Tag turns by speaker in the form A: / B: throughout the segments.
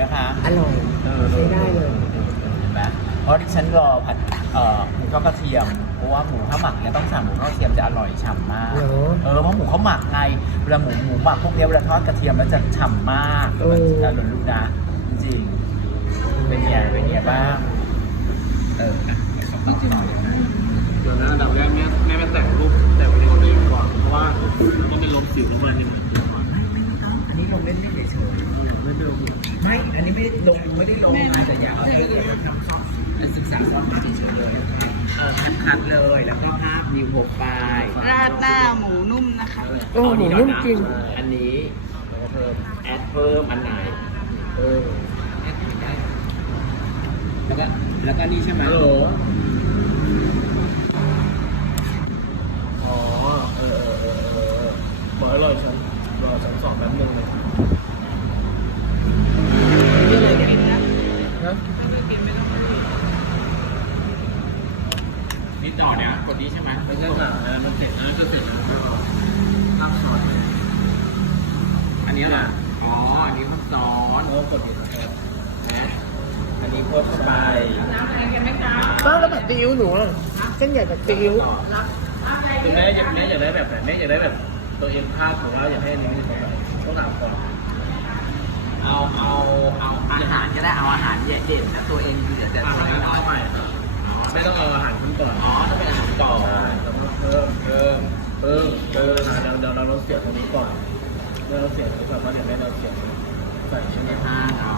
A: คะ
B: อร่อยใช้ได้เลย
A: เห็นไหมเพราะที่ฉันรอผัดหมูทอดกระเทียมเพราะว่าหมูข้าวหมักเนี่ยต้องสั่งหมูทอดกระเทียมจะอร่อยฉ่ำมาก
B: เหรอ
A: เพราะหมูข้าวหมักไงเวลาหมูหมักพวกเนี้ยเวลาทอดกระเทียมแล้วจะฉ่ำมากจะหล่นลูกนะจริงๆเป็นไงบ้างต้องต่อ
C: เดี๋ยวนะอันดับแรกแม่ไม่แต่งรูปแต่งวิดีโอตัวเองก่อนเพราะว่าต้องเป็นลมสิวลงมาทีนึง
A: อันนี้ลงเล่นเฉย
C: ไม่เป็นลม
A: ๆไม่อันนี้ไม่ได้ลงมาแต่อยากเอาไปศึกษาซอฟต์มาเฉยๆเลยคัดเลยแล้วก็ภาพนิวโปรไฟล์
D: ราดหน้าหมูนุ่มนะคะ
B: โอ้หมูนุ่มจริง
A: อันนี้แล้วก็เพิ่มแอดเพิ่มอันไหนแอดได้แล้วก็นี่ใช่ไหม
C: ฮัลโหลอ๋อบอกให้รอฉันสอบแป๊บนึงเลย
B: นี่เลยเนี่ย
D: กินนะ
B: นะ
D: ไม่ได้กินไม่ต้องรีบ
A: นี่ต่อเนี่ยกดนี้ใช่ไหม
C: ไม่ใช่ค่ะมันเสร็จนะก็เสร็จแล้วตั้งช็อตเลย
A: อันนี้เหรออ๋ออันนี้มันซ้อน
C: แล้วกดอีกแล้ว
A: นะอันนี้เพิ่มเข้าไป
D: น้ำอะไรกันไหมคะ
B: อ้าวแล้วแบบซีอิ๊วหนูอ่ะเส้นใหญ่แบบซีอิ๊ว
C: คือแม่อยากได้แบบไหนแม่อยากได้แบบตัวเองภาพหรือว่าอยากให้อันนี้ไม่ใช่ต้องถามก่อน
A: เอาอาหารก็ได้เอาอาหารเด่นๆนะตัวเองเดี๋ยวแต่ตัวน้อย
C: เข้าไปไม่ต้องเอาอาหารขึ้นก่อน
A: อ๋อต้องเป็นอาหารก่อน
C: แล้วก็เพิ่มเดี๋ยวเราเสียบตรงนี้ก่อนเราเสียบตรงนี้ก่อนว่าเดี๋ยวแม่เราเสียบใส่ใช่ไหม
A: เอา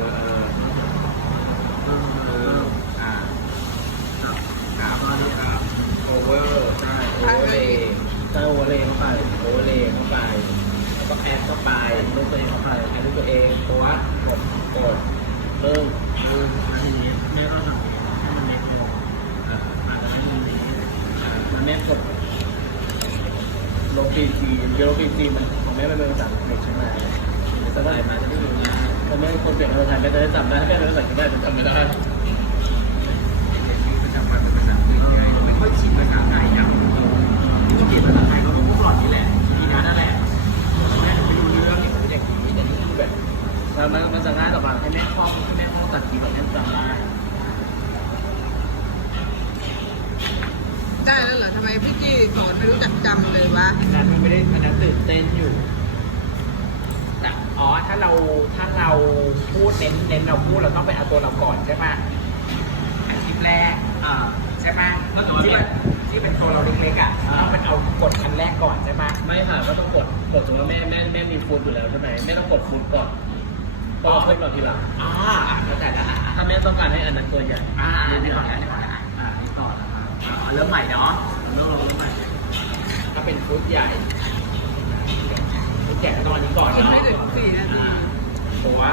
A: อ่าครับโอเวอร์ใช่โอเวอร์เลย
C: ใส่โอเวอร์เลยเข้าไป
A: โอเวอร์เลยเข้าไปแล้วก็แอดเข้าไป
C: รูปตัวเองเข้าไป
A: แอดด้วยตัวเองตัวกด
C: เพิ่มแล้วทีนี้แม่ก็ทำให้มันเล็กลงอาจจะให้มันนี้แล้วแม่กดโลปีจีโลปีจีมันของแม่มันเป็นภาษาอังกฤษใช่ไหมแต่ว่ามาจะไม่ดูง่ายแต่แม่คนเปลี่ยนภาษาไทยแม่จะได้จำได้แม่เป็นภาษาอังกฤษแม่จะจำไม่ได้
A: ไม่ค่อยชินภาษาไทยอย่างที่เขียนภาษาไทยก็พวกหลอดนี่แหละทีนั้นนั่นแหละแม่ไม่รู้เรื่องเนี่ยผมเป็นอย่างนี้แต่นี่คือแบบ
C: แล้วมันจะง่ายต่อการให้แม่คล่องตัดทีแบบแม่จำได้
D: ได้แล้วเหรอทำไมพี่จี้สอนไม่รู้จักจำเลยวะ
A: อันนั้นไม่ได้อันนั้นตื่นเต้นอยู่แต่ถ้าเราพูดเน้นเราพูดเราต้องไปเอาตัวเราก่อนใช่ไหมอาชีพแรกใช่ไหมที่เป็นตัวเราเล็กๆอ่ะต้องเป็นเอากดอันแรกก่อนใช่ไหม
C: ไม่ค่ะก็ต้องกดสมมติว่าแม่มีฟูดอยู่แล้วใช่ไหมแม่ต้องกดฟูดก่อนก็เพิ่มเราทีหลัง
A: เข้าใจแล้ว
C: ถ้าแม่ต้องการให้อันนั้นตัวใหญ่
A: นี่ก่อนนะนี่ก่อนนะนี่ก่อนเริ่มใหม่เนาะ
C: เริ่มใหม่
A: ก็เป็นฟุตใหญ่แกะตัวนี้ก่อน
D: กิน
A: เนาะ
D: ไม่ถึง4 นาที
A: ตัวรา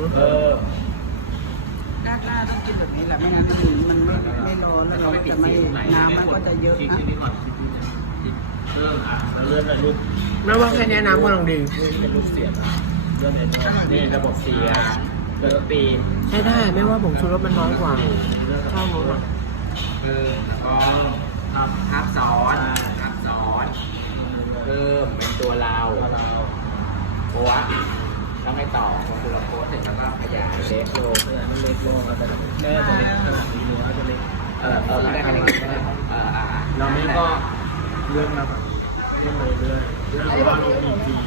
D: ดหน้าต้องกินแบบนี้แหละไม่งั้นมันไม่ร้อนแล้วเราจะไม่น้ำมันก็จะเยอะ
C: คลิก
D: นะ
C: ที่นี่ก่อนเริ่มเราเริ่มเป็นรูป
B: แม่ว่าแค่นี้น้ำกำลังดี
C: เป็นรูปเสียงเริ่มเป็น
A: นี่ระบบเสียงเบอร์ปีน
B: ใช้ได้แม่ว่าผงชูรสมันน้อยกว่าข้าวรสอ่ะ
A: แล้วก็ภาพซ้อนเริ่มเป็นตัวเราโอ้ะแล้วไม่ต่อคือเราโพสเสร็จแล้วก็ขยายเล็กลง
C: มันเล็กลงแล้วแต่แม่จะเล็กขนาดนี้หรือว่าจะเล็ก
A: ไม่ได้ไม่ได้
C: เราไม่ก็เลื่อนมาแบบเลื่อนเรื่อยๆว่าลงดี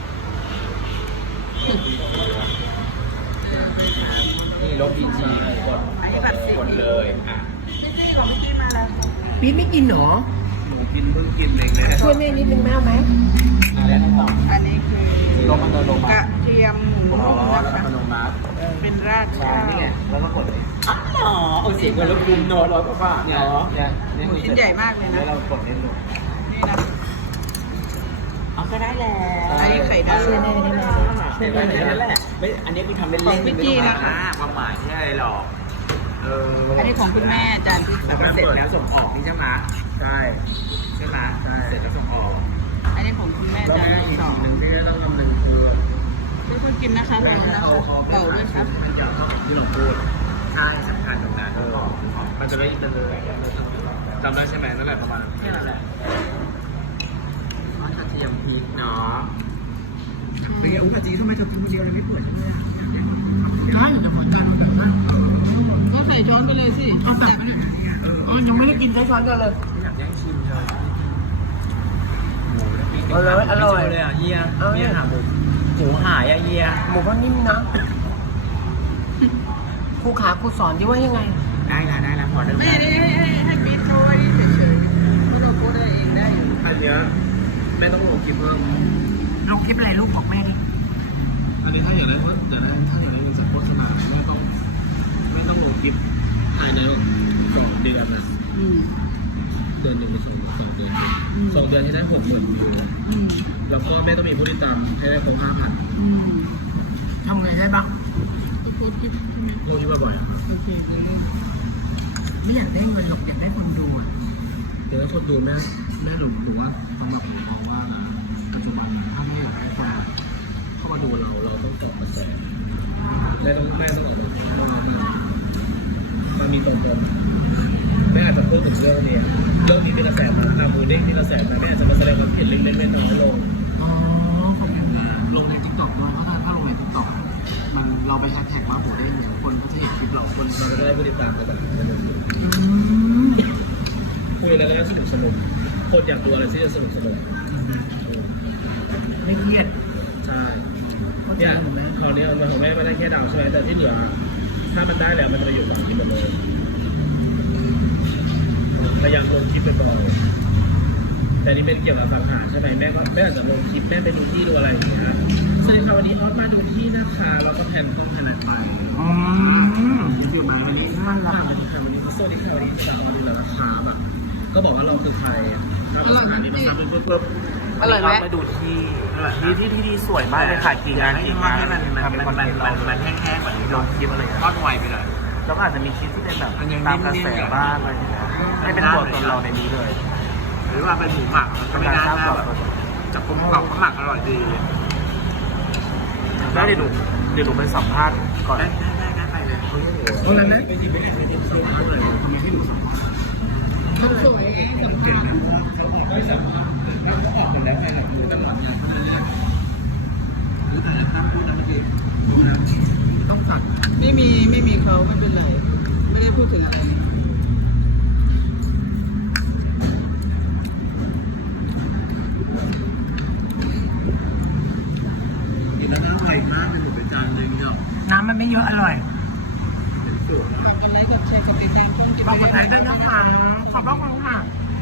A: นี่ลบ PG กดเลย
D: พี่จี้ของพี่จี้มาแล้ว
B: พีทไม่กินเหรอ
C: หนูกินเพิ่งกินเล็กเลย
B: ช่วยแม่นิดนึงแม่เอาไหม
A: แล้วทั้งหมด
D: อันนี้คือ
A: ลงมาโดน
D: กระเทียมหมู
A: อ๋อ
D: นุ่ม
A: แล้ว
D: นะ
A: ก็
D: คะ
A: ลงมา
D: เป็นราด
A: ใช่
D: ข้าว
A: นี่ไงแล้วก็กดอ๋อเสียงเหมือนรถคุมโนร้อยกว่าเนาะ
D: ชิ้นใหญ่มากเลยนะ
A: แล้วเรากดเล่นลง
D: นี่นะ
A: ก็ได้แล้ว
D: อันนี้ไข่ดาว
B: ช่วยแม่นิดนึง
A: ใช่ไหมนั่นแหละไม่อันนี้คือทำเล่นๆความหมายไม่ใช่อะไรหรอก
D: อันนี้ของคุณแม่จานที่
A: แล้วก็เสร็จแล้วส่งออกนี่ใช่ไหม
C: ใช่
A: ใช่ไหมเสร็จแล้วส่งออก
D: อันนี้ของคุณแม่
C: แล้ว
D: จาน
C: แม่อี
D: ที่
C: ก
D: สอง
C: หนึ่งที่ต้องทำหนึ่งคือ
D: เพื่อนๆกินนะคะแบ่งนะคะเป่าด้วยครับ
C: มันจะเท่ากับที่เราพูด
A: ใช่สำคัญตรงนั้น
C: มันจะไม่เป็นเลยจำได้ใช่ไหมนั่นแหละประมาณ
A: แค่นั้นแหละกระเทียมพริกเนาะ
B: เป็นไงอุ้งกะจีทำไมเธอกินคนเดียวเลยไม่เปิดใช่ไหมใช่ช้อนกันเลย
A: อยากแย่งชิมเลยหมูแล้วปี
B: อร่อยอร่อย
A: เลยอ่ะเฮีย
B: เอาเลย
A: เฮียหาหมูหายอ่ะเฮีย
B: หมูก็นิ่มนะครูขาครูสอนที่ว่ายังไง
A: ได้ละพอเริ่ม
D: ไม่ได้ให้ปี๊ดเขาไว้เฉยๆเพราะเราโพสต์อะไรเองได้อยู่
C: อันเนี้ยแม่ต้องลงคลิปเพิ่ม
B: ลงคลิปอะไรลูกบอกแม่ดิ
C: อันนี้ถ้าอยากได้ถ้าอยากได้เงินจากโฆษณาแม่ต้องลงคลิปภายใน2 เดือนนะ
D: อืม
C: เดือนหนึ่งเป็น2 เดือน2 เดือนให้ได้60,000 วิว
D: อืม
C: แล้วก็แม่ต้องมีผู้ติดตามให้ได้ครบ 5,000
D: อืม
B: ทำไงได้บ้าง
D: ก็โพสต์คลิปใช่ไหม
C: ลงคลิปบ่อยๆอะครับ
D: โอเคไปเลย
B: ไม่อยากได้เงินหรอกอยากได้คนดูอ่ะ
C: เดี๋ยวถ้าคนดูแม่หนูว่าสำหรับหนูมองว่านะปัจจุบันถ้าไม่อยากให้คนเข้ามาดูเราต้องตอบกระแสแม่ต้องออกมามีตรงแม่อาจจะพูดถึงเรื่องนี้เป็นกระแสมาบูเด้งที่กระแสมาแม่อาจจะมาแสดงความเห็นเล็กๆน้อยๆลง
B: อ๋อขอบคุณค่ะ
C: ลงในทิกตอกด้วยเพราะถ้าลงในทิกตอกมันเราไปแฮชแท็กว่าบูเด้งเนี่ยคนก็จะเห็นคลิปเราคนเราจะได้ผู้ติดตามกันแบบคุยแล้วก็สนุกคนอยากดูอะไรที่จะสนุก
B: ไม่เครียด
C: ใช่เนี่ยคราวนี้มันของแม่ไม่ได้แค่ดาวใช่ไหมแต่ที่เหลือถ้ามันได้แล้วมันจะอยู่กับคลิปแบบนี้พยายามลงคลิปเป็นบอลแต่นี่เป็นเกี่ยวกับสังหารใช่ไหมแม่อาจจะลงคลิปแม่ไปดูที่ดูอะไรอย่างเงี้ยสวัสดีค่ะวันนี้ออสมาดูที่นะคะแล้วก็แทนกล้องขนาดไป
B: อืม
C: อยู่มาวันนี้น่ารักวันนี้ค่ะวันนี้สวัสดีค่ะวันนี้จะเอาดีแล้วนะคะแบบก็บอกว่าเราคือใครถ้าภาษานี้มาทำเป็นปุ๊บ
B: อร่อยไหม
A: มาดูที่สวยมากเลยค่ะกี่งานให้มันแห้งๆเหมือนลงคลิปอะไรทอดไวไปหน่อยแล้วก็อาจจะมีคลิปที่เป็นแบบตามกระแสบ้างอะไรอย่างเงี้ยให้เป็นตัวตนเราในนี้เลย
C: หรือว่าเป็นหมูหมักก็ไม่น่าแบบจับกลมกล่อมหมักอร่อยดี
A: แล้วเดี๋ยวหนูไปสัมภาษณ์ก่อน
C: ได้ไปเลยโอ้แล้วนะไม่ได้สัมภาษณ์เลยทำไมให้หนูสัมภาษณ์
D: เขาสวยเองสำคัญ
C: ไม่สัมภาษณ์แล้วก็ออกไปแล้วแค่ไหนดูตั้งหลังอย่างนั้นเลยหรือแต่ละท่านพูดนะเมื่อกี้ดูนะ
B: ต้องตัด
D: ไม่มีเขาไม่เป็นไร ไม่ได้พูดถึงอะไร
C: กินแล้วน่าอร่อยมากเลยหนูไปจานนึงเนี่ย
B: น้ำมันไม่เยอะอร่อย
C: เป็นสูตร
D: ฝากกันไลค์กับแชร์กับติดตามช่องกิน
B: บอกกดไลค์ด้วยนะคะขอบพระคุณค่ะ